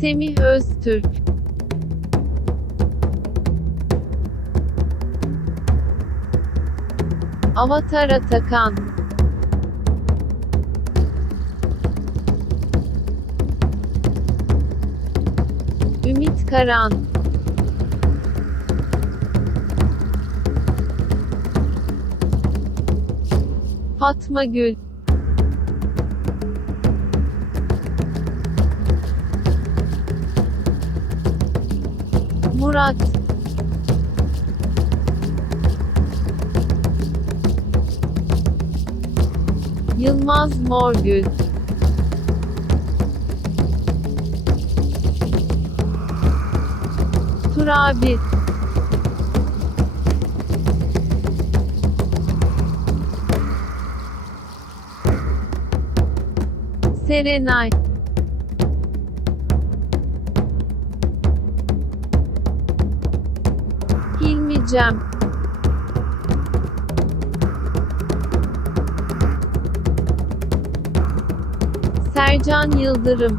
Semih Öztürk. Avatar Atakan. Ümit Karan. Fatma Gül Murat. Yılmaz Morgül. Turabi Serenay Cem Sercan Yıldırım